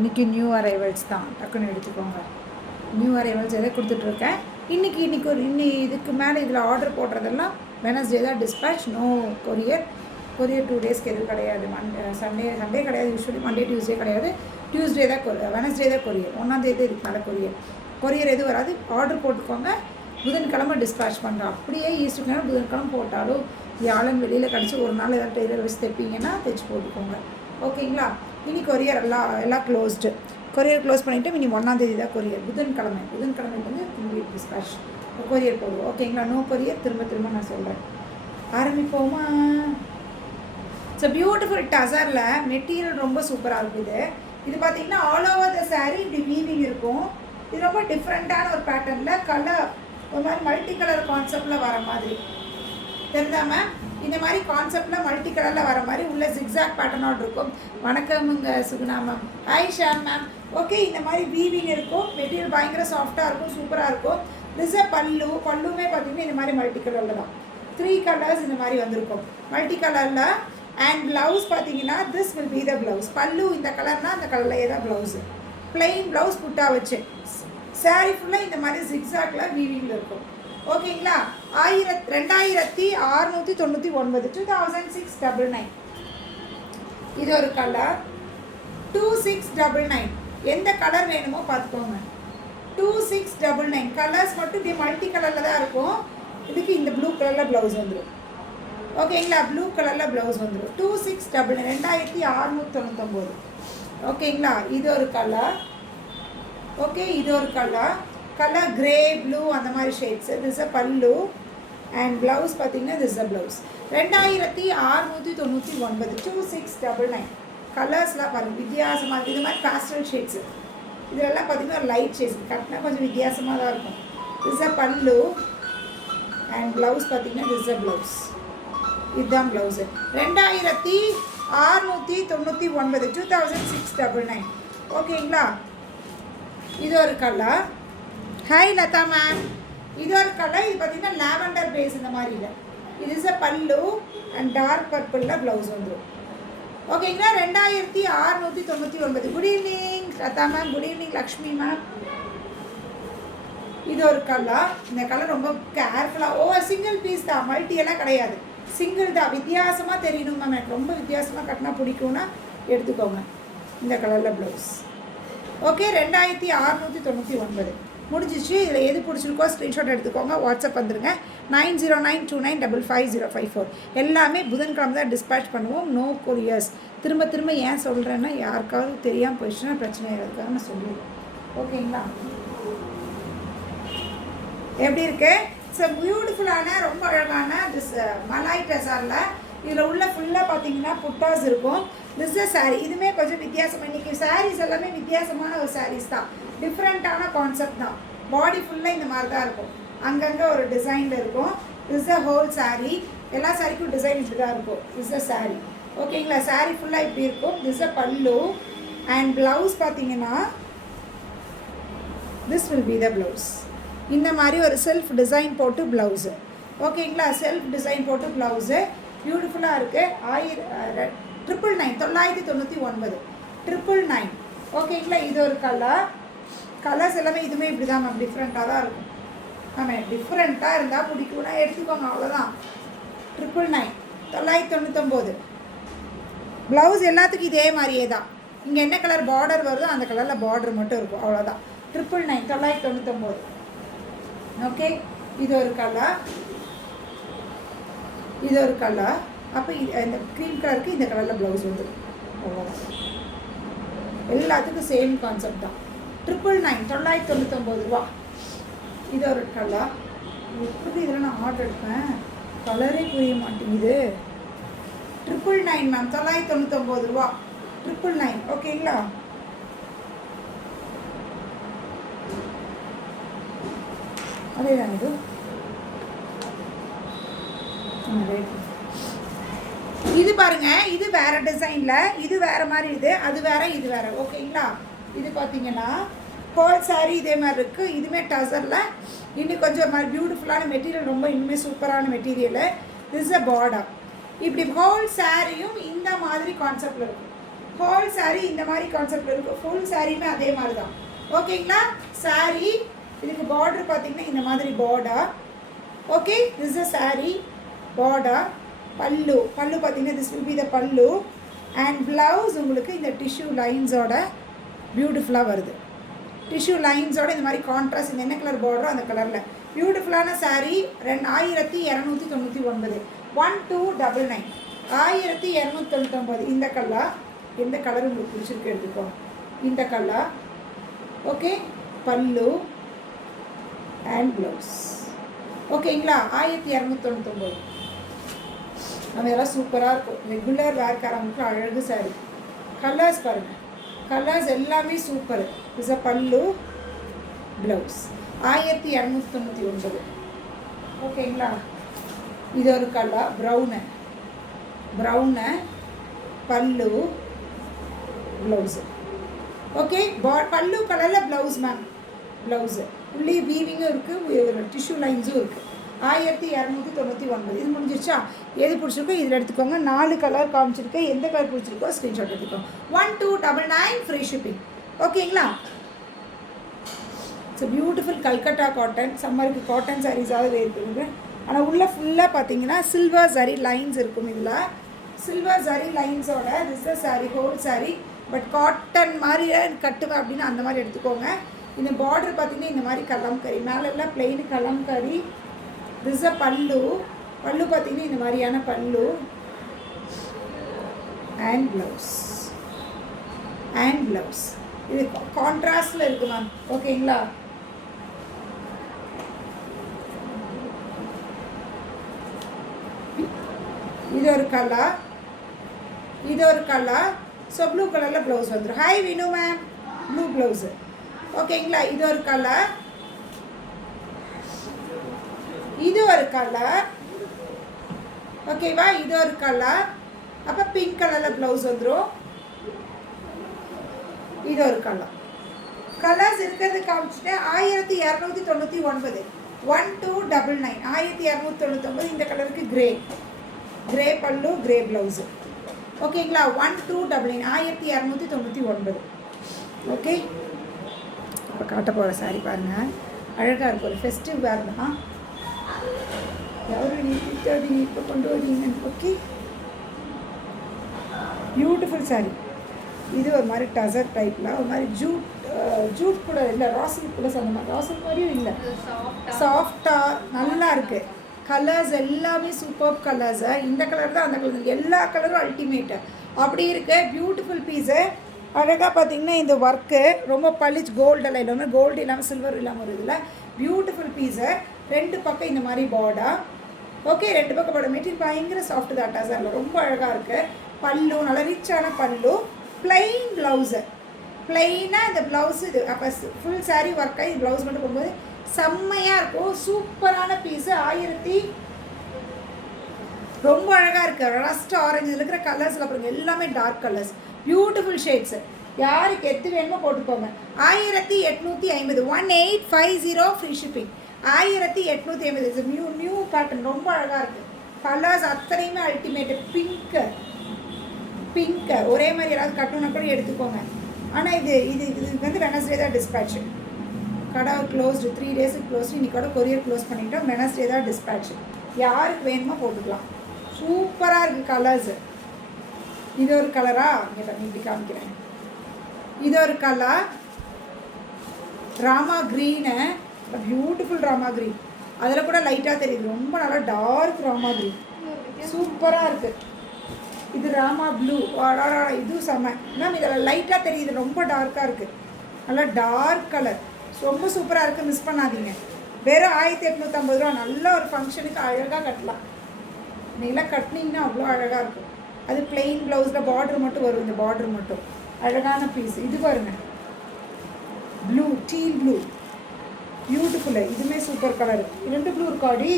இன்றைக்கி new arrivals தான், டக்குன்னு எடுத்துக்கோங்க. நியூ அரைவல்ஸ் எதை கொடுத்துட்ருக்கேன். இன்றைக்கி இதுக்கு மேலே இதில் ஆர்டர் போடுறதெல்லாம் வெனஸ்டே தான் டிஸ்பேச். நோ கொரியர் 2 டேஸ்க்கு எதுவும் கிடையாது. சண்டே கிடையாது. யூஸ்வலி மண்டே டியூஸ்டே கிடையாது. டியூஸ்டே தான் வெனஸ்டே தான் கொரியர். 1ஆம் தேதி இதுக்கு மேலே கொரியர் எதுவும் வராது. ஆர்டர் போட்டுக்கோங்க. புதன்கிழமை டிஸ்பேச் பண்ணுறோம். அப்படியே ஈஸ்டர்கிழமை புதன்கிழமை போட்டாலும் வியாழன் வெளியில் கிடச்சி ஒரு நாள் ஏதாவது டெய்லர் வச்சு தைப்பீங்கன்னா தைச்சி போட்டுக்கோங்க. ஓகேங்களா? இனி கொரியர் எல்லாம் க்ளோஸ்டு. கொரியர் க்ளோஸ் பண்ணிவிட்டு இனி 1ஆம் தேதி தான் கொரியர். புதன்கிழமை வந்து கம்ப்ளீட் டிஸ்பேச் கொரியர் போடுவோம். ஓகேங்களா? No courier. திரும்ப நான் சொல்கிறேன். ஆரம்பிப்போமா? ஸோ பியூட்டிஃபுல் டசரில் மெட்டீரியல் ரொம்ப சூப்பராக இருக்குது. இது பார்த்திங்கன்னா ஆல் ஓவர் த சாரீ இப்படி வீவிங் இருக்கும். இது ரொம்ப டிஃப்ரெண்ட்டான ஒரு பேட்டர்னில் கலர் ஒரு மாதிரி மல்டி கலர் கான்செப்டில் வர மாதிரி தெரிஞ்சாமல் இந்த மாதிரி கான்செப்டில் மல்டி கலரில் வர மாதிரி உள்ள ஜிக்ஸாக் பேட்டர்னோடு இருக்கும். வணக்கமுங்க Suguna ma'am. Hi Sham ma'am. Okay, இந்த மாதிரி வீவிங் இருக்கும். மெட்டீரியல் பயங்கர சாஃப்டாக இருக்கும், சூப்பராக இருக்கும். திஸ் பல்லுமே பார்த்திங்கன்னா இந்த மாதிரி மல்டி கலரில் தான் 3 கலர்ஸ் இந்த மாதிரி வந்திருக்கும் மல்டி கலரில். அண்ட் ப்ளவுஸ் பார்த்தீங்கன்னா this will be the blouse. பல்லு இந்த கலர்னால் அந்த கலர்லேயே தான் ப்ளவுஸு. பிளெயின் ப்ளவுஸ் புட்டா வச்சு சாரீ ஃபுல்லாக இந்த மாதிரி ஜிக்ஸாக்ல வீவிங்கில் இருக்கும். ஓகேங்களா? 2699 2699. இது ஒரு கலர் 2699. எந்த கலர் வேணுமோ பார்த்துக்கோங்க. 2699 கலர்ஸ் மட்டும் இப்படி மல்டி கலரில் தான் இருக்கும். இதுக்கு இந்த ப்ளூ கலரில் ப்ளவுஸ் வந்துடும். ஓகேங்களா? ப்ளூ கலரில் ப்ளவுஸ் வந்துடும். 2699 2699. ஓகேங்களா? இது ஒரு கலர். ஓகே, இது ஒரு கலர் கிரே ப்ளூ அந்த மாதிரி ஷேட்ஸு. திஸ் அ பல்லு அண்ட் ப்ளவுஸ் பார்த்தீங்கன்னா திஸ் அ ப்ளவுஸ். 2699 2699. கலர்ஸ்லாம் பாருங்கள் வித்தியாசமாக. இது மாதிரி பேஸ்டல் ஷேட்ஸு. இதெல்லாம் பார்த்தீங்கன்னா ஒரு லைட் ஷேட்ஸ் கட்டினா கொஞ்சம் வித்தியாசமாக தான் இருக்கும். திஸ் அ பல்லு அண்ட் ப்ளவுஸ் பார்த்தீங்கன்னா திஸ் அ ப்ளவுஸ். இதுதான் ப்ளவுஸு. 2699 2699. ஓகேங்களா? இது ஒரு கலர். Hi Latha ma'am. இது ஒரு கலர். இது பார்த்தீங்கன்னா லாவெண்டர் பேஸ் இந்த மாதிரி இல்லை. இது இஸ் அ பல்லு அண்ட் டார்க் பர்பிளில் ப்ளவுஸ் வந்துடும். ஓகேங்களா? 2699. Good evening Latha ma'am. Good evening Lakshmi ma'am. இது ஒரு கலர். இந்த கலர் ரொம்ப கேர்ஃபுல்லாக சிங்கிள் பீஸ் தான், மல்டியெல்லாம் கிடையாது, சிங்கிள் தான். வித்தியாசமாக தெரியணும் மேம், எனக்கு ரொம்ப வித்தியாசமாக கட்டினா பிடிக்கும்னா எடுத்துக்கோங்க. இந்த கலரில் ப்ளவுஸ். ஓகே, 2699 முடிஞ்சிச்சு. இதில் எது பிடிச்சிருக்கோ ஸ்க்ரீன்ஷாட் எடுத்துக்கோங்க, வாட்ஸ்அப் வந்துடுங்க. 9092955054. எல்லாமே புதன்கிழமை தான் டிஸ்பேச் பண்ணுவோம். No couriers. திரும்ப ஏன் சொல்கிறேன்னா யாருக்காவது தெரியாமல் போயிடுச்சுன்னா பிரச்சனை ஆகிறதுக்காக நான் சொல்லிடுவேன். ஓகேங்களா? எப்படி இருக்கு? ஸோ பியூட்டிஃபுல்லான ரொம்ப அழகான திஸ் மலாய் டசாரில் இதில் உள்ள ஃபுல்லாக பார்த்தீங்கன்னா புட்டாஸ் இருக்கும். This a sari. இதுவுமே கொஞ்சம் வித்தியாசமாக. இன்றைக்கி சாரீஸ் எல்லாமே வித்தியாசமான ஒரு சாரீஸ் தான், டிஃப்ரெண்ட்டான கான்செப்ட் தான். பாடி ஃபுல்லாக இந்த மாதிரி தான் இருக்கும், அங்கங்கே ஒரு டிசைனில் இருக்கும். This a whole sari. எல்லா சாரீக்கும் டிசைன் இப்படி தான் இருக்கும். This a sari. ஓகேங்களா? சாரீ ஃபுல்லாக இப்படி இருக்கும். திஸ் அ பல்லு அண்ட் ப்ளவுஸ் பார்த்தீங்கன்னா this will be the blouse. இந்த மாதிரி ஒரு செல்ஃப் டிசைன் போட்டு ப்ளவுஸு. ஓகேங்களா? செல்ஃப் டிசைன் போட்டு ப்ளவுஸு பியூட்டிஃபுல்லாக இருக்குது. 999 999. ஓகேங்களா? இது ஒரு கலர்ஸ் எல்லாமே இதுவுமே இப்படி தான் மேம், டிஃப்ரெண்ட்டாக தான் இருக்கும். ஆமாம், டிஃப்ரெண்ட்டாக இருந்தால் பிடிக்கும்னா எடுத்துக்கோங்க, அவ்வளோதான். 999. ப்ளவுஸ் எல்லாத்துக்கும் இதே மாதிரியே தான். இங்கே என்ன கலர் பார்டர் வருதோ அந்த கலரில் பார்டர் மட்டும் இருக்கும், அவ்வளோதான். 999. ஓகே, இது ஒரு கலர். அப்போ இந்த க்ரீம் கலருக்கு இந்த கலரில் ப்ளவுஸ் வந்துடும், அவ்வளோதான். எல்லாத்துக்கும் சேம் கான்செப்ட் தான். 999 ரூபா. இது ஒரு கலர். எப்படி இதில் நான் ஆர்டர் எடுப்பேன், கலரே புரிய மாட்டேங்குது. 999 மேம், 999 ரூபா. 999. ஓகேங்களா? அதே தான் இது. இது பாருங்க, இது வேற டிசைனில், இது வேற மாதிரி, அது வேற, இது வேற. ஓகேங்களா? இது பார்த்தீங்கன்னா ஹோல் சாரீ இதே மாதிரி இருக்குது. இதுவுமே டசரில் இன்னும் கொஞ்சம் மாதிரி பியூட்டிஃபுல்லான மெட்டீரியல், ரொம்ப இன்னுமே சூப்பரான மெட்டீரியலு. This a border. இப்படி ஹோல் சாரியும் இந்த மாதிரி கான்செப்டில் இருக்கும். ஹோல் சாரீ இந்த மாதிரி கான்செப்ட் இருக்கும். ஃபுல் சாரியுமே அதே மாதிரி தான். ஓகேங்களா? சாரீ இதுக்கு பார்டர் பார்த்தீங்கன்னா இந்த மாதிரி border. Okay, this is sari border. பல்லு பார்த்தீங்கன்னா திஸ் வில் பி த பல்லு. அண்ட் ப்ளவுஸ் உங்களுக்கு இந்த டிஷ்யூ லைன்ஸோட பியூட்டிஃபுல்லாக வருது. டிஷ்யூ லைன்ஸோட இந்த மாதிரி கான்ட்ராஸ்ட், இந்த என்ன கலர் பார்டரோ அந்த கலரில் பியூட்டிஃபுல்லான சாரீ. 2299. 1299. 1299. இந்த கலர், எந்த கலர் உங்களுக்கு பிடிச்சிருக்கு எடுத்துக்கோ. இந்த கலர். ஓகே, பல்லு அண்ட் ப்ளவுஸ். ஓகேங்களா? 1299. நம்ம இதெல்லாம் சூப்பராக இருக்கும். ரெகுலர் வேர்க்காரங்களுக்கு அழகு சாரி. கலர்ஸ் பாருங்கள், கலர்ஸ் எல்லாமே சூப்பர். இஸ் அ பல்லு, ப்ளவுஸ். 1299. ஓகேங்களா? இது ஒரு கலர் ப்ரௌனு, பல்லு, ப்ளவுஸு. ஓகே, பல்லு கலரில் ப்ளவுஸ் மேம். ப்ளவுஸு உள்ளே வீவிங்கும் இருக்குது, டிஷ்யூ லைன்ஸும் இருக்குது. 1299. இது முடிஞ்சிருச்சா? எது பிடிச்சிருக்கோ இதில் எடுத்துக்கோங்க. 4 கலர் காமிச்சிருக்கேன். எந்த கலர் பிடிச்சிருக்கோ ஸ்க்ரீன்ஷாட் எடுத்துக்கோங்க. 1299 ஃப்ரீ ஷிப்பிங். ஓகேங்களா? So beautiful Calcutta cotton. சம்மருக்கு காட்டன் சாரீஸாவது வேறு. ஆனால் உள்ளே ஃபுல்லாக பார்த்தீங்கன்னா சில்வர் சரி லைன்ஸ் இருக்கும். இதில் சில்வர் சரி லைன்ஸோட this sari whole sari. But cotton மாதிரி கட்டுவேன் அப்படின்னு அந்த மாதிரி எடுத்துக்கோங்க. இந்த பார்டர் பார்த்தீங்கன்னா இந்த மாதிரி கலம்கரி, மேலெல்லாம் பிளெயின் கலம்கரி. திஸ் பல்லு பார்த்தீங்கன்னா இந்த மாதிரியான பல்லு. அண்ட் ப்ளவுஸ் இது கான்ட்ராஸ்டில் இருக்குது மேம். ஓகேங்களா? இது ஒரு கலர். ஸோ ப்ளூ கலரில் ப்ளவுஸ் வந்துடும். Hi Vinu ma'am, blue blouse. ஓகேங்களா? இது ஒரு கலர். ஓகேவா? இது ஒரு கலர். அப்போ பிங்க் கலரில் ப்ளவுஸ் வந்துடும். இது ஒரு கலர். கலர்ஸ் இருக்கிறது காமிச்சிட்டேன். 1299. 1299. 1299. இந்த கலருக்கு கிரே பல்லு, கிரே ப்ளவுஸு. ஓகேங்களா? 1299. 1299. ஓகே, இப்போ காட்ட போகிற சாரி பாருங்கள், அழகாக இருக்கும். ஒரு ஃபெஸ்டிவ் வேர் தான். யாரும் நீ இப்போ கொண்டு வரீங்க. Okay, beautiful sorry. இது ஒரு மாதிரி டசர் டைப்பில் ஒரு மாதிரி ஜூட் கூட இல்லை, ராசில் கூட சொன்ன மாதிரி. ராசில் மாதிரியும் இல்லை, சாஃப்டாக நல்லா இருக்குது. கலர்ஸ் எல்லாமே சூப்பர் கலர்ஸு. இந்த கலர் தான் அந்த கலர், எல்லா கலரும் அல்டிமேட்டு அப்படி இருக்கு. Beautiful piece. அழகாக பார்த்தீங்கன்னா இந்த ஒர்க்கு ரொம்ப பளிச்சு கோல்டெல்லாம் இல்லாமல், கோல்டு இல்லாமல் சில்வர் இல்லாமல் ஒரு இதில் பியூட்டிஃபுல் பீஸு. 2 பக்கம் இந்த மாதிரி பார்டர். ஓகே, 2 பக்கம் பார்டர். மெட்டீரியல் பயங்கர சாஃப்ட் தான். டசரில் ரொம்ப அழகாக இருக்குது. பல்லு நல்லா ரிச்சான பல்லு. பிளெயின் ப்ளவுஸு, பிளெயினாக இந்த ப்ளவுஸு. இது அப்போ ஃபுல் சாரீ ஒர்க்காக இது ப்ளவுஸ் மட்டும் போகும்போது செம்மையாக இருக்கும். சூப்பரான பீஸு. ரொம்ப அழகாக இருக்குது. ரஸ்ட் ஆரஞ்சு இருக்கிற கலர்ஸில் பாருங்கள், எல்லாமே டார்க் கலர்ஸ், பியூட்டிஃபுல் ஷேட்ஸு. யாருக்கு எது வேணுமோ போட்டுக்கோங்க. 1850. 1850 ஃப்ரீ ஷிப்பிங். 1850. நியூ பேட்டர்ன், ரொம்ப அழகாக இருக்குது. கலர்ஸ் அத்தனையுமே அல்டிமேட்டு. பிங்க்கு ஒரே மாதிரி யாராவது கட்டணும்னா கூட எடுத்துக்கோங்க. ஆனால் இது வந்து வெனஸ்டே தான் டிஸ்பேட்சு. கடை க்ளோஸ்டு, 3 டேஸுக்கு க்ளோஸ்டு. இன்றைக்கி கூட கொரியர் க்ளோஸ் பண்ணிட்டோம். வெனஸ்டே தான் டிஸ்பேட்சு. யாருக்கு வேணுமோ போட்டுக்கலாம். சூப்பராக இருக்குது கலர்ஸு. இது ஒரு கலரா இங்கே பண்ணி இப்படி காமிக்கிறேன். இது ஒரு colour Rama green, beautiful Rama green. அதில் கூட லைட்டாக தெரியுது, ரொம்ப நல்லா டார்க் ராமா க்ரீன், சூப்பராக இருக்குது. இது ராமா ப்ளூ, இது செம்ம மேம். இதில் லைட்டாக தெரியுது, ரொம்ப டார்க்காக இருக்குது, நல்லா டார்க் கலர், ரொம்ப சூப்பராக இருக்குது. மிஸ் பண்ணாதீங்க. வெறும் 1850 ரூபா. நல்ல ஒரு ஃபங்க்ஷனுக்கு அழகாக கட்டலாம். நீங்களாம் கட்டினீங்கன்னா அவ்வளோ அழகாக இருக்கும். அது பிளெயின் ப்ளவுஸில் பார்டர் மட்டும் வரும். இந்த பார்டர் மட்டும் அழகான பீஸ். இது பாருங்க, ப்ளூ, டீல் ப்ளூ, பியூட்டிஃபுல்லு. இதுவுமே சூப்பர் கலரு. 2 ப்ளூ இருக்காடி.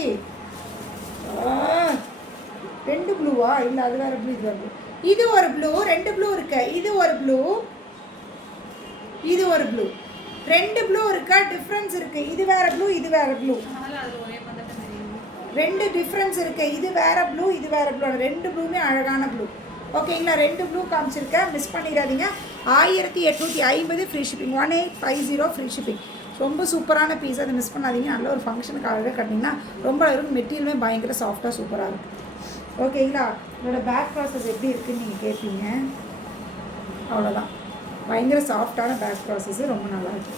2 ப்ளூவா? இல்லை, அது வேறு ப்ளூ, இது வேறு ப்ளூ. இது ஒரு ப்ளூ, 2 ப்ளூ இருக்கு. இது ஒரு ப்ளூ, இது ஒரு ப்ளூ. 2 ப்ளூ இருக்கா? டிஃப்ரென்ஸ் இருக்குது. இது வேறு ப்ளூ, இது வேறு ப்ளூ. 2 டிஃப்ரென்ஸ் இருக்குது. இது வேறு ப்ளூ, இது வேறு ப்ளூ. 2 ப்ளூமே அழகான ப்ளூ. ஓகேங்களா, 2 ப்ளூ காமிச்சிருக்கேன், மிஸ் பண்ணிடாதீங்க. 1850 ஃப்ரீ ஷிப்பிங், 1850 ஃப்ரீ ஷிப்பிங். ரொம்ப சூப்பரான பீஸ், அதை மிஸ் பண்ணாதீங்க. நல்ல ஒரு ஃபங்க்ஷனுக்கு அழகாக கட்டிங்கன்னா ரொம்ப இருக்கும். மெட்டீரியலுமே பயங்கர சாஃப்டாக சூப்பராக இருக்கும். ஓகேங்களா, என்னோட பேக் ப்ராசஸ் எப்படி இருக்குதுன்னு நீங்கள் கேட்பீங்க. அவ்வளோதான், பயங்கர சாஃப்டான பேக் ப்ராசஸ்ஸு, ரொம்ப நல்லாயிருக்கு.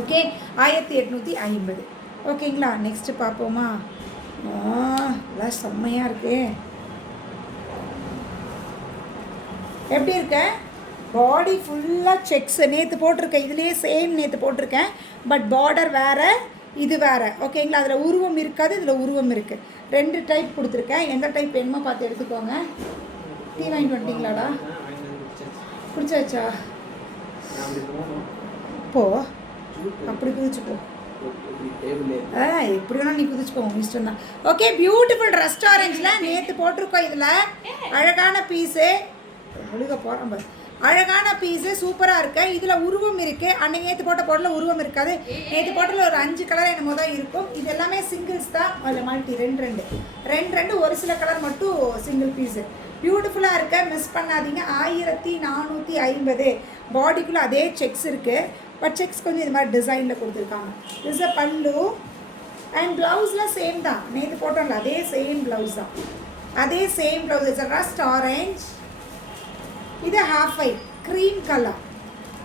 ஓகே, 1850. ஓகேங்களா, நெக்ஸ்ட்டு பார்ப்போமா. எல்லாம் செம்மையாக இருக்கு. எப்படி இருக்க, பாடி ஃபுல்லாக செக்ஸு நேற்று போட்டிருக்கேன், இதுலேயே சேம் நேற்று போட்டிருக்கேன். பட் பார்டர் வேறு, இது வேறு. ஓகேங்களா, அதில் உருவம் இருக்காது, இதில் உருவம் இருக்குது. 2 டைப் கொடுத்துருக்கேன். எந்த டைப் வேணுமோ பார்த்து எடுத்துக்கோங்க. டீ வாங்கிட்டு வந்துட்டீங்களாடா, குடிச்சாச்சா? போ, அப்படி குதிச்சுப்போ. எப்படி வேணாலும் நீ குதிச்சுக்கோ, உங்கள் இஷ்டம் தான். ஓகே, பியூட்டிஃபுல் ரெஸ்டாரண்ட்ஸில் நேற்று போட்டிருக்கோம். இதில் அழகான பீஸு, ஒழுக போகிறோம் பாரு, அழகான பீஸு சூப்பராக இருக்கு. இதில் உருவம் இருக்குது. அன்றைக்கி நேற்று போட்ட போட்டில் உருவம் இருக்காது. நேற்று போட்டில் ஒரு 5 கலர் என்னமோ தான் இருக்கும். இது எல்லாமே சிங்கிள்ஸ் தான், அதில் மல்டி 2 ஒரு சில கலர் மட்டும் சிங்கிள் பீஸு. பியூட்டிஃபுல்லாக இருக்க, மிஸ் பண்ணாதீங்க. 1450. பாடிக்குள்ளே அதே செக்ஸ் இருக்குது. பட் செக்ஸ் கொஞ்சம் இது மாதிரி டிசைனில் கொடுத்துருக்காங்க. திஸ் அ பல்லு அண்ட் ப்ளவுஸில் சேம் தான், நேற்று போட்டோம்ல அதே சேம் ப்ளவுஸ் தான், அதே same blouse. It's rust orange. இது ஹாஃப் ஒயிட் க்ரீம் கலர்,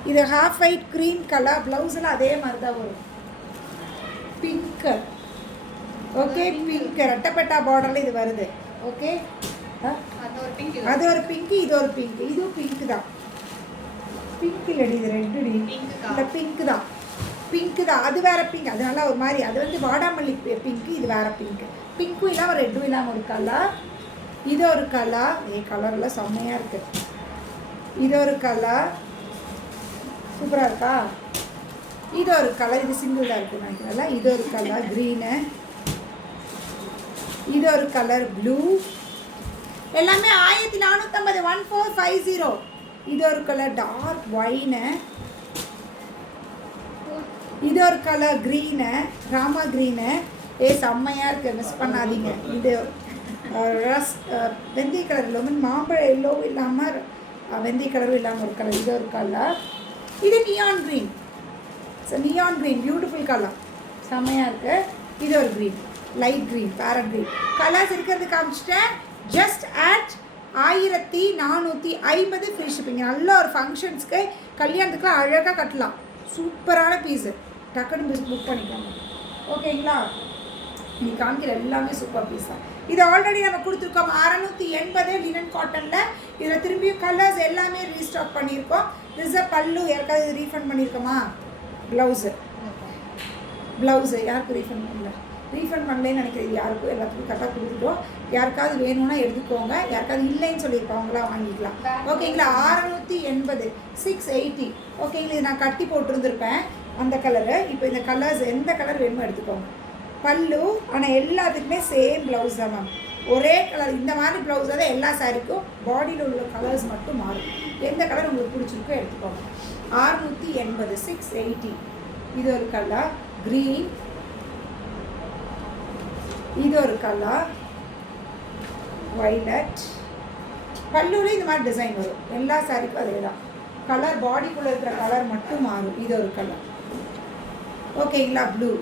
இது ஹாஃப் ஒயிட் க்ரீம் கலர். ப்ளவுஸில் அதே மாதிரி தான் வரும். பிங்க்கு, ஓகே, பிங்க் ரெட்டப்பட்டா பார்டரில் இது வருது. ஓகே, அது ஒரு பிங்க்கு, இது ஒரு பிங்க், இதுவும் பிங்க்கு தான். பிங்க் இல்லடி, இது ரெட்டுடி, இந்த பிங்க்கு தான், பிங்க்கு தான். அது வேறு பிங்க், அதனால ஒரு மாதிரி, அது வந்து வாடாமல்லி பிங்க்கு, இது வேறு பிங்க்கு. பிங்க்கும் இல்லாமல் ரெட்டும் இல்லாமல் ஒரு கலர். இது ஒரு கலர், கலரில் செம்மையாக இருக்குது. இது ஒரு கலர் சூப்பராக இருக்கா. இது ஒரு கலர், இது சிங்கிள் தான் இருக்குன்னு நினைக்கிறேன்ல. இது ஒரு கலர் க்ரீனு, இது ஒரு கலர் ப்ளூ. எல்லாமே 1450, 1450. இது ஒரு கலர் டார்க் ஒயினு, இது ஒரு கலர் க்ரீனு, ராமா க்ரீனு. செம்மையாக இருக்குது, மிஸ் பண்ணாதீங்க. இது வெந்தய கலர் இல்லாமல் மாம்பழ எல்லோவும் இல்லாமல் வெந்தய கலரும் இல்லாமல் ஒரு கலர். இது ஒரு கலர். இது neon green, neon green beautiful colour, செம்மையாக இருக்குது. இது ஒரு green, light green, parrot green. Colours இருக்கிறது காமிச்சிட்டேன். Just at 1450 free shipping. நல்ல ஒரு ஃபங்க்ஷன்ஸ்க்கு, கல்யாணத்துக்குலாம் அழகாக கட்டலாம். சூப்பரான பீஸு, டக்குன்னு பீஸ் புக் பண்ணிக்கோங்க. ஓகேங்களா, நீ காமிக்கிற எல்லாமே சூப்பர் பீஸ் தான். இது ஆல்ரெடி நம்ம கொடுத்துருக்கோம் 680 லினன் காட்டனில். இதில் திரும்பியும் கலர்ஸ் எல்லாமே ரீஸ்டாக் பண்ணியிருக்கோம். திஸ் பல்லு, யாருக்காவது இது ரீஃபண்ட் பண்ணியிருக்கோமா? ப்ளவுஸு யாருக்கும் ரீஃபண்ட் பண்ணல, ரீஃபண்ட் பண்ணலன்னு நினைக்கிறேன். யாருக்கும் எல்லாத்துக்கும் கரெக்டாக கொடுத்துட்டோம். யாருக்காவது வேணும்னா எடுத்துக்கோங்க, யாருக்காவது இல்லைன்னு சொல்லியிருப்பாங்களா வாங்கிக்கலாம். ஓகேங்களா, 680, 680. ஓகேங்களா, இது நான் கட்டி போட்டிருந்துருப்பேன் அந்த கலரு. இப்போ இந்த கலர்ஸ் எந்த கலர் வேணுமோ எடுத்துக்கோங்க. பல்லு, ஆனால் எல்லாத்துக்குமே சேம் ப்ளவுஸ் தான் மேம், ஒரே கலர். இந்த மாதிரி ப்ளவுஸ் தான் எல்லா சாரிக்கும். பாடியில் உள்ள கலர்ஸ் மட்டும் மாறும். எந்த கலர் உங்களுக்கு பிடிச்சிருக்கோ எடுத்துக்கோங்க. 680, 680. இது ஒரு கலர் க்ரீன், இது ஒரு கலர் வைலட். பல்லுவில் இந்த மாதிரி டிசைன் வரும். எல்லா சாரிக்கும் அதே தான் கலர், பாடிக்குள்ளே இருக்கிற கலர் மட்டும் மாறும். இது ஒரு கலர். ஓகேங்களா, ப்ளூ.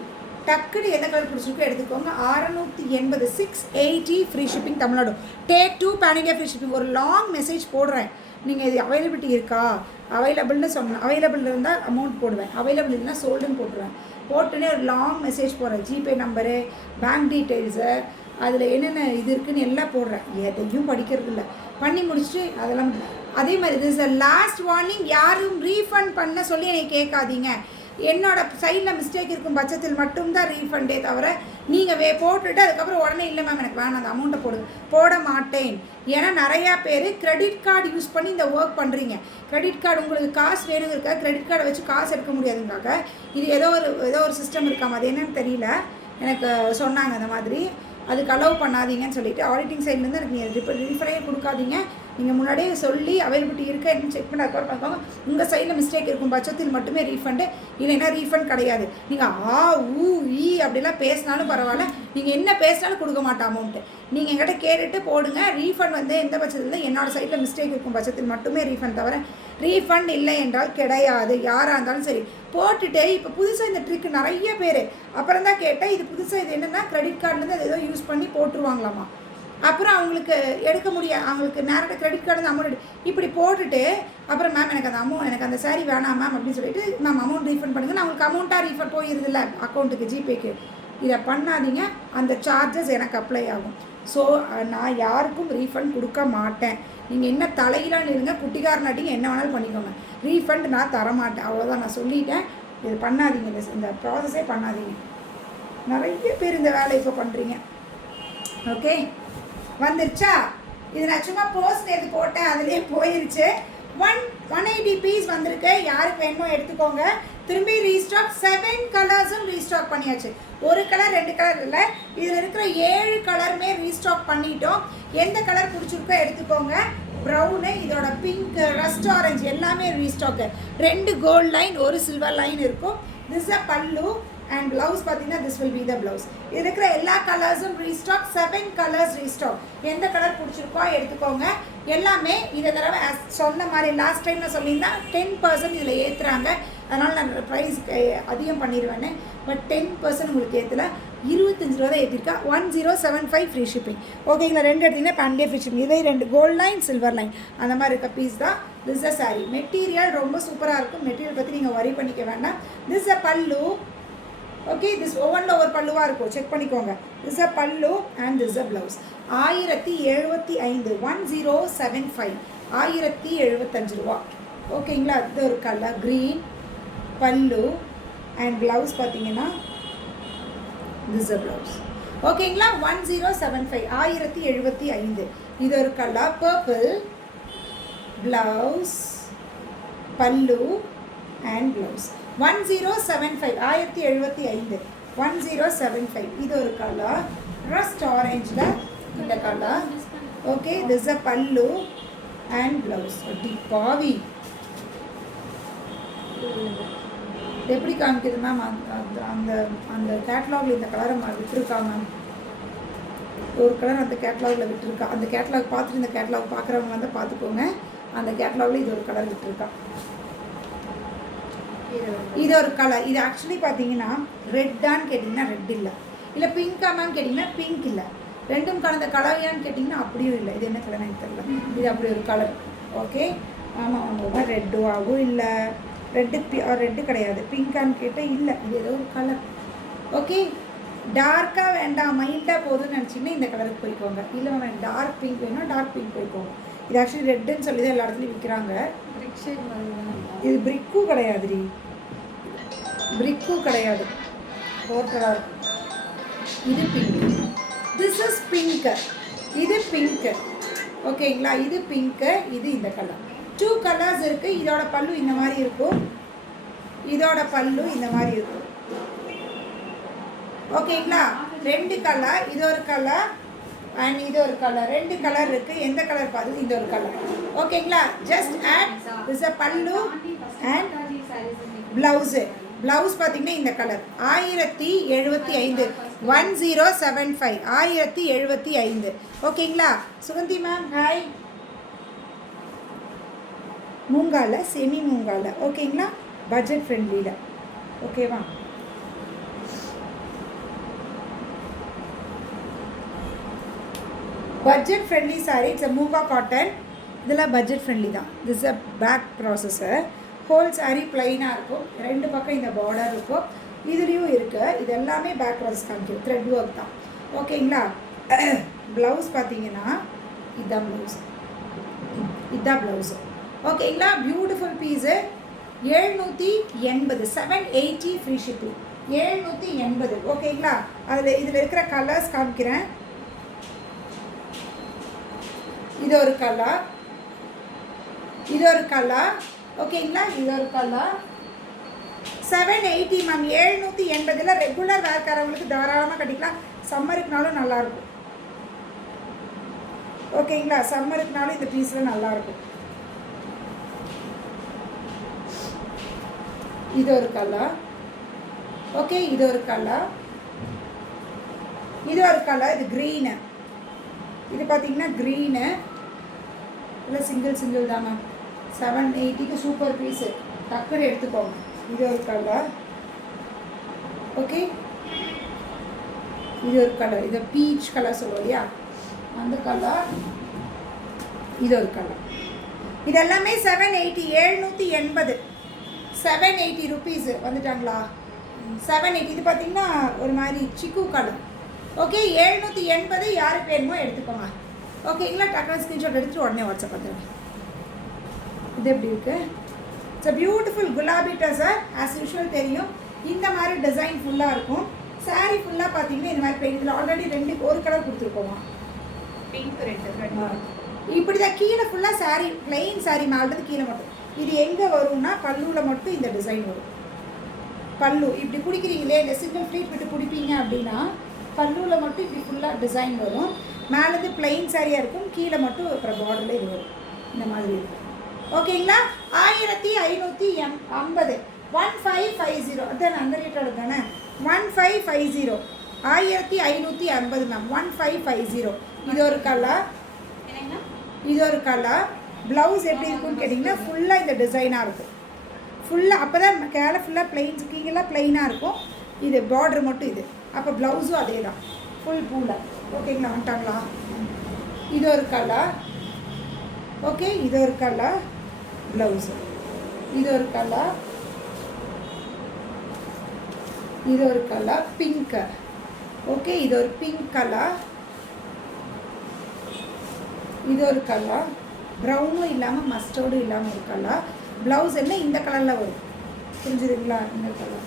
டக்குனு எந்த கலர் பிடிச்சிருக்கோ எடுத்துக்கோங்க. 680, 680 free shipping Tamil Nadu. Take 2 pan India free shipping. ஒரு லாங் மெசேஜ் போடுறேன், நீங்கள் இது அவைலபிலிட்டி இருக்கா, அவைலபிள்னு சொன்னேன். அவைலபிள் இருந்தால் அமௌண்ட் போடுவேன், அவைலபிள் இல்லைன்னா சோல்டுன்னு போட்டுருவேன். போட்டுன்னே ஒரு லாங் மெசேஜ் போடுறேன். ஜிபே நம்பரு, பேங்க் டீட்டெயில்ஸு, அதில் என்னென்ன இது இருக்குதுன்னு எல்லாம் போடுறேன். எதையும் படிக்கிறது இல்லை, பண்ணி முடிச்சுட்டு அதெல்லாம். அதே மாதிரி திஸ் லாஸ்ட் வார்னிங், யாரும் ரீஃபண்ட் பண்ண சொல்லி என்னை கேட்காதீங்க. என்னோடய சைடில் மிஸ்டேக் இருக்கும் பட்சத்தில் மட்டும்தான் ரீஃபண்டே தவிர, நீங்கள் போட்டுட்டு அதுக்கப்புறம் உடனே இல்லை மேம் எனக்கு வேணாம் அந்த அமௌண்ட்டை போட மாட்டேன். ஏன்னா நிறையா பேர் கிரெடிட் கார்டு யூஸ் பண்ணி இந்த ஒர்க் பண்ணுறீங்க. கிரெடிட் கார்டு உங்களுக்கு காசு வேணுங்கிறக்காக கிரெடிட் கார்டை வச்சு காசு எடுக்க முடியாதுங்காக இது ஏதோ ஒரு சிஸ்டம் இருக்காமல், அது என்னன்னு தெரியல, எனக்கு சொன்னாங்க அந்த மாதிரி. அதுக்கு அலோவ் பண்ணாதீங்கன்னு சொல்லிட்டு ஆடிட்டிங் சைட்லேருந்து எனக்கு நீங்கள் ரீஃபண்டே கொடுக்காதீங்க. நீங்கள் முன்னாடியே சொல்லி அவைலபிலிட்டி இருக்கா என்னன்னு செக் பண்ணி அதுக்கப்புறம் பார்ப்பாங்க. உங்கள் சைடில் மிஸ்டேக் இருக்கும் பட்சத்தில் மட்டுமே ரீஃபண்டு, இல்லைன்னா ரீஃபண்ட் கிடையாது. நீங்கள் ஆ ஊ ஈ அப்படிலாம் பேசினாலும் பரவாயில்ல, நீங்கள் என்ன பேசினாலும் கொடுக்க மாட்டோம் அமௌண்ட்டு. நீங்கள் எங்கிட்ட கேட்டுட்டு போடுங்க. ரீஃபண்ட் வந்து எந்த பட்சத்தில் என்னோடய சைடில் மிஸ்டேக் இருக்கும் பட்சத்தில் மட்டுமே ரீஃபண்ட், தவிர ரீஃபண்ட் இல்லை என்றால் கிடையாது. யாராக இருந்தாலும் சரி போட்டுட்டு. இப்போ புதுசாக இந்த ட்ரிக்கு நிறைய பேர் அப்புறம் தான் கேட்டேன், இது புதுசாக இது என்னென்னா கிரெடிட் கார்டுலேருந்து அது ஏதோ யூஸ் பண்ணி போட்டுருவாங்களாமா. அப்புறம் அவங்களுக்கு எடுக்க முடியாது, அவங்களுக்கு நேரடியாக கிரெடிட் கார்டு அமௌண்ட் இப்படி போட்டுட்டு அப்புறம் மேம் எனக்கு அந்த எனக்கு அந்த சாரீ வேணாம் மேம் அப்படின்னு சொல்லிட்டு மேம் அமௌண்ட் ரீஃபண்ட் பண்ணுங்க, நான் அவங்களுக்கு அமௌண்ட்டாக ரீஃபண்ட் போயிருதில்ல அக்கௌண்ட்டுக்கு ஜிபேக்கு. இதை பண்ணாதீங்க, அந்த சார்ஜஸ் எனக்கு அப்ளை ஆகும். ஸோ நான் யாருக்கும் ரீஃபண்ட் கொடுக்க மாட்டேன். நீங்கள் என்ன தலையிலான்னு இருங்க, குட்டிக்காரனாட்டிங்க என்ன வேணாலும் பண்ணிக்கோங்க, ரீஃபண்ட் நான் தரமாட்டேன். அவ்வளோதான், நான் சொல்லிட்டேன். இது பண்ணாதீங்க, இந்த ப்ராசஸே பண்ணாதீங்க. நிறைய பேர் இந்த வேலை இப்போ பண்ணுறீங்க. ஓகே, வந்துருச்சா? இது நான் சும்மா போஸ்ட் எடுத்து போட்டேன், அதுலேயே போயிருச்சு. 180 பீஸ் வந்திருக்கு. யாருக்கு வேணுமோ எடுத்துக்கோங்க. திரும்பி ரீஸ்டாக் 7 கலர்ஸும் ரீஸ்டாக் பண்ணியாச்சு. ஒரு கலர் 2 கலர் இல்லை, இதில் இருக்கிற 7 கலருமே ரீஸ்டாக் பண்ணிட்டோம். எந்த கலர் பிடிச்சிருக்கோ எடுத்துக்கோங்க. ப்ரௌனு, இதோட பிங்க், ரஸ்ட் ஆரஞ்சு எல்லாமே restock. 2 gold line 1 silver line இருக்கும். திஸ் அ பல்லு அண்ட் ப்ளவுஸ் பார்த்தீங்கன்னா this will be the blouse. இது இருக்கிற எல்லா கலர்ஸும் ரீஸ்டாக். 7 colours restock. எந்த கலர் பிடிச்சிருக்கோ எடுத்துக்கோங்க. எல்லாமே இதை தடவை சொன்ன மாதிரி லாஸ்ட் டைம் நான் சொல்லியிருந்தா 10% இதில் ஏற்றுறாங்க. அதனால் நான் ப்ரைஸ் அதிகம் பண்ணிடுவேன்னு. பட் 10% உங்களுக்கு ஏற்றல, 25 ரூபா தான் ஏற்றிருக்கா. 1075 ஃப்ரீ ஷிப்பிங். ஓகேங்களா? 2 எடுத்திங்கன்னா பண்டே ஃப்ரீ ஷிப்பிங். இதே 2 கோல்ட் லைன் சில்வர் லைன் அந்த மாதிரி இருக்க பீஸ் தான். This a sari. மெட்டீரியல் ரொம்ப சூப்பராக இருக்கும். மெட்டீரியல் பற்றி நீங்கள் வரி பண்ணிக்க வேண்டாம். திஸ் அ பல்லு. ஓகே, திஸ் ஒவ்வொன்றில் ஒரு பல்லுவாக இருக்கும், செக் பண்ணிக்கோங்க. திஸ் அ பல்லு அண்ட் திஸ் அ ப்ளவுஸ். 1075 1075 1075 ரூபா. ஓகேங்களா? அது ஒரு கலர் க்ரீன் பல்லு அண்ட் ப்ளவுஸ் பார்த்தீங்கன்னா திஸ் அ ப்ளவுஸ். ஓகேங்களா? 1075 1075. இது ஒரு கலர் பர்பிள் ப்ளவுஸ் பல்லு அண்ட் ப்ளவுஸ். 1075 1075 1075. இது ஒரு கலர் ரஸ்ட் ஆரஞ்சில் இந்த கலர். ஓகே, திஸ் அ பல்லு அண்ட் ப்ளவுஸ். பாவி எப்படி காமிக்குது மேம்? அந்த அந்த கேட்லாகில் இந்த கலரை விட்டுருக்கா மேம். ஒரு கலர் அந்த கேட்லாகில் விட்டுருக்கா. அந்த கேட்லாக் பார்த்துட்டு இந்த கேட்லாக் பார்க்குறவங்க வந்து பார்த்துக்கோங்க. அந்த கேட்லாகில் இது ஒரு கலர் விட்டுருக்கா. இது ஒரு கலர். இது ஆக்சுவலி பார்த்தீங்கன்னா ரெட்டான்னு கேட்டிங்கன்னா ரெட் இல்லை, இல்லை பிங்காமான்னு கேட்டிங்கன்னா பிங்க் இல்லை, ரெண்டும் கலந்த கலவையான்னு கேட்டிங்கன்னா அப்படியும் இல்லை. இது என்ன கலர் எனக்கு தெரியல. இது அப்படி ஒரு கலர். ஓகே, ஆமாம் ஆமாம், ரெட்டுவாகவும் இல்லை, ரெட்டு கிடையாது. பிங்கான்னு கேட்டால் இல்லை, இது ஏதோ ஒரு கலர். ஓகே, டார்க்காக வேண்டாம், மைல்டாக போதும்னு நினச்சிங்கன்னா இந்த கலருக்கு போய்க்கோங்க. இல்லை மேம் டார்க் பிங்க் வேணும்னா டார்க் பிங்க் போய்க்கோங்க. இது ஆக்சுவலி ரெட்டுன்னு சொல்லி தான் எல்லா இடத்துலையும் விற்கிறாங்க. இது பிரிக்கும் கிடையாதுடி, பிரிக்கும் கிடையாது, டோட்டலாக இருக்கும். இது பிங்க், திஸ் இஸ் பிங்க், இது பிங்க். ஓகேங்களா? இது பிங்க்கு, இது இந்த கலர். 2 கலர்ஸ் இருக்குது. இதோட பல்லு இந்த மாதிரி இருக்கும், இதோட பல்லு இந்த மாதிரி இருக்கும். ஓகேங்களா? 2 கலர், இது ஒரு கலர் அண்ட் இது ஒரு கலர். 2 கலர் இருக்குது. எந்த கலர் பார்த்து இது ஒரு கலர். ஓகேங்களா? ஜஸ்ட் ஆட் திஸ் அ பல்லு அண்ட் ப்ளவுஸு. ப்ளவுஸ் பார்த்தீங்கன்னா இந்த கலர். 1075 1075 1075. ஓகேங்களா? Suganthi ma'am hi. மூங்கால செமி மூங்கால. ஓகேங்களா? பட்ஜெட் ஃப்ரெண்ட்லியில். ஓகேவா? Budget friendly sari. It's a மூங்கா காட்டன். இதெல்லாம் பட்ஜெட் ஃப்ரெண்ட்லி தான். This a back processor. Whole sari ப்ளைனாக இருக்கும், 2 பக்கம் இந்த பார்டர் இருக்கும். இதுலேயும் இருக்குது. இது எல்லாமே பேக் ப்ராசஸ் காமிக்கும், த்ரெட் ஒர்க் தான். ஓகேங்களா? ப்ளவுஸ் பார்த்தீங்கன்னா இதுதான் ப்ளவுஸ், இதுதான் ப்ளவுஸு. ஓகேங்களா? Beautiful piece. 780 780 free shipping. 780. ஓகேங்களா? இதில் இருக்கிற கலர்ஸ் காமிக்கிறேன். இது ஒரு கலர், இது ஒரு கலர். ஓகேங்களா? இது ஒரு கலர். 780 மேம். 780 ரெகுலர் வேர்க்காரவங்களுக்கு தாராளமாக கட்டிக்கலாம். சம்மருக்குனாலும் நல்லாயிருக்கும். ஓகேங்களா? சம்மருக்குனாலும் இந்த பீஸில் நல்லாயிருக்கும். இது ஒரு கலர். ஓகே, இது ஒரு கலர். இது ஒரு கலர். இது க்ரீனு. இது பார்த்தீங்கன்னா க்ரீனு இல்லை சிங்கிள் தாங்க. 780க்கு சூப்பர் பீஸு. டக்குன்னு எடுத்துக்கோங்க. இது ஒரு கலர். ஓகே, இது ஒரு கலர். இது பீச் கலர் சொல்லுவோம் இல்லையா, அந்த கலர். இது ஒரு கலர். இது எல்லாமே 780. 780 780 ருபீஸு வந்துட்டாங்களா? 780. இது பார்த்தீங்கன்னா ஒரு மாதிரி சிக்கு கலர். ஓகே, 780. யாருக்கு வேணுமோ எடுத்துக்கோங்க. ஓகேங்களா? டக்குனு ஸ்க்ரீன்ஷாட் எடுத்துட்டு உடனே வாட்ஸ்அப் பண்ணுறேன். இது எப்படி இருக்குது? It's a beautiful Gulabi tussar. As usual தெரியும், இந்த மாதிரி டிசைன் ஃபுல்லாக இருக்கும். சாரீ ஃபுல்லாக பார்த்தீங்கன்னா இந்த மாதிரி பெயிண்ட். இதில் ஆல்ரெடி ஒரு கலர் கொடுத்துருக்கோமா, பிங்க் ரெண்டு. இப்படி தான் கீழே ஃபுல்லாக சாரீ பிளெயின் சாரீ மால்றது கீழே மட்டும். இது எங்கே வரும்னா பல்லுவில் மட்டும் இந்த டிசைன் வரும். பல்லு இப்படி பிடிக்கிறீங்களே, இந்த சிங்கிள் ஃப்ளீட் விட்டு பிடிப்பீங்க அப்படின்னா பல்லுவில் மட்டும் இப்படி ஃபுல்லாக டிசைன் வரும். மேலேருந்து பிளெயின் சாரியாக இருக்கும், கீழே மட்டும் அப்புறம் பார்டரில் இது வரும். இந்த மாதிரி இருக்கும். ஓகேங்களா? 1550. 1550. அதுதான் அந்த ரேட்டோட தானே. 1550. 1550 மேம். 1550. இது ஒரு கலர். இது ஒரு கலர். ப்ளவுஸ் எப்படி இருக்குன்னு கேட்டிங்கன்னா ஃபுல்லாக இந்த டிசைனாக இருக்கும். ஃபுல்லாக அப்போ தான் கேல ஃபுல்லாக பிளெயின்ஸ் கீழெல்லாம் ப்ளைனாக இருக்கும். இது பார்டர் மட்டும் இது. அப்போ ப்ளவுஸும் அதே தான், ஃபுல் பூவில். ஓகேங்களா? வந்துட்டாங்களா? இது ஒரு கலர். ஓகே, இது ஒரு கலர் ப்ளவுஸு. இது ஒரு கலர். இது ஒரு கலர் பிங்க்கு. ஓகே, இது ஒரு பிங்க் கலர். இது ஒரு கலர். ப்ரௌனும் இல்லாமல் மஸ்டர்டும் இல்லாமல் ஒரு கலர். ப்ளவுஸ் என்ன இந்த கலரில் வரும், புரிஞ்சுதுங்களா? இந்த கலர்.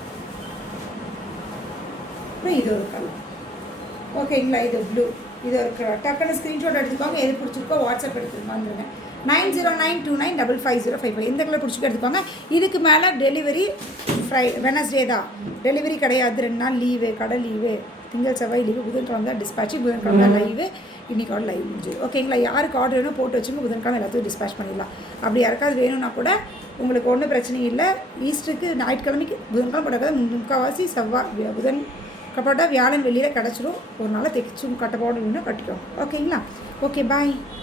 அப்புறம் இது ஒரு கலர். ஓகேங்களா? இது ப்ளூ. இது ஒரு கலர். டக்குன்னு ஸ்க்ரீன்ஷாட் எடுத்துக்கோங்க. எது பிடிச்சிருக்கோ வாட்ஸ்அப் எடுத்துட்டு வந்துடுங்க. 90929555. எந்த கலர் பிடிச்சிக்கோ எடுத்துக்கோங்க. இதுக்கு மேலே டெலிவரி வெனஸ்டே தான். டெலிவரி கிடையாது. 2 நாள் லீவு, கடை லீவு. திங்கள் செவ்வாய் லீவு, புதன்கிழமை தான் டிஸ்பேச்சு, புதன்கிழமை லைவு. இன்றைக்கி லைவ் முடிஞ்சுது. ஓகேங்களா? யாருக்கு ஆர்டர் வேணும் போட்டு வச்சுங்க. புதன்கிழமை எல்லாத்தையும் டிஸ்பேச் பண்ணிடலாம். அப்படி யாருக்காவது வேணும்னா கூட உங்களுக்கு ஒன்றும் பிரச்சனை இல்லை. ஈஸ்டருக்கு ஞாயிற்றுக்கிழமைக்கு புதன்கிழமை போட்டால் முக்கால்வாசி புதன் கப்பட்டா வியாழன் வெளியில் கிடச்சிரும். ஒரு நாள் தைச்சும் கட்ட போடணும்னா கட்டிக்கோங்க. ஓகேங்களா? ஓகே, பாய்.